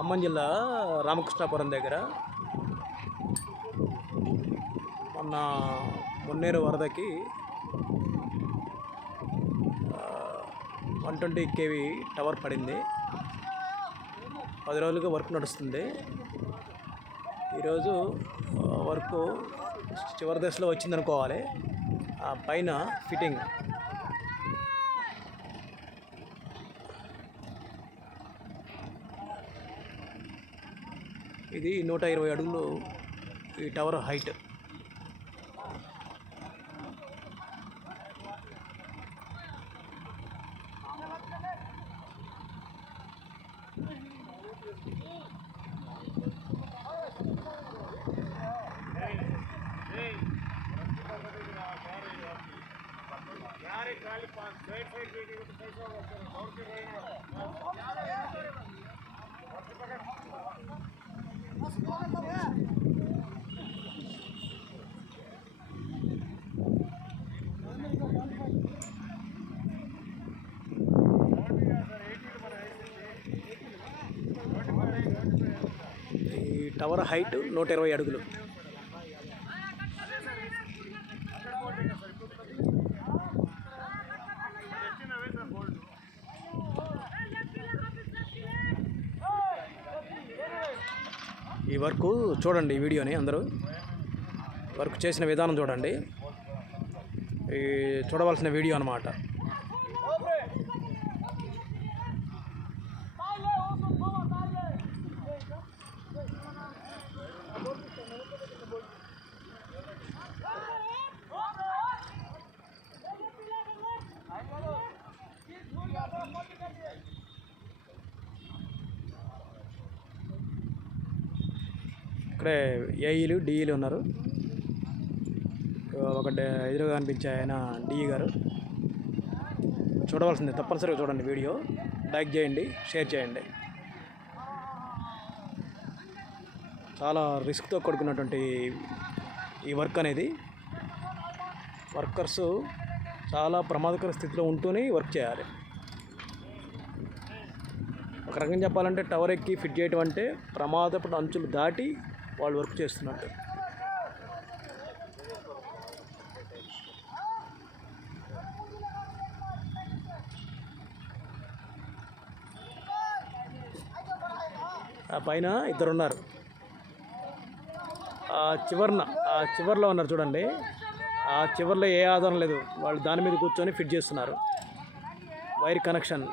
ఖమ్మం జిల్లా రామకృష్ణాపురం దగ్గర మొన్న మున్నేరు వరదకి వన్ ట్వంటీ కేవీ టవర్ పడింది. పది రోజులుగా వర్క్ నడుస్తుంది. ఈరోజు వర్క్ చివరి దశలో వచ్చిందనుకోవాలి. ఆ పైన ఫిట్టింగ్ ఇది నూట ఇరవై అడుగులు ఈ టవర్ హైట్. ఈ టవర్ హైట్ నూట ఇరవై అడుగులు. ఈ వర్క్ చూడండి ఈ వీడియోని అందరూ. వర్క్ చేసిన విధానం చూడండి. ఈ చూడవలసిన వీడియో అన్నమాట. ఇక్కడే ఏఈలు డిఈలు ఉన్నారు. ఒక ఎదురుగా కనిపించే ఆయన డిఈ గారు. చూడవలసింది తప్పనిసరిగా చూడండి వీడియో. లైక్ చేయండి షేర్ చేయండి. చాలా రిస్క్తో కూడుకున్నటువంటి ఈ వర్క్ అనేది. వర్కర్స్ చాలా ప్రమాదకర స్థితిలో ఉంటూనే వర్క్ చేయాలి. ఒక రకంగా చెప్పాలంటే టవర్ ఎక్కి ఫిట్ చేయటం అంటే ప్రమాదపు అంచులు దాటి వాళ్ళు వర్క్ చేస్తున్నట్టు. ఆ పైన ఇద్దరు ఉన్నారు ఆ ఆ చివర్లో ఉన్నారు చూడండి. ఆ చివరిలో ఏ ఆధారం లేదు. వాళ్ళు దాని మీద కూర్చొని ఫిట్ చేస్తున్నారు. Wire connection.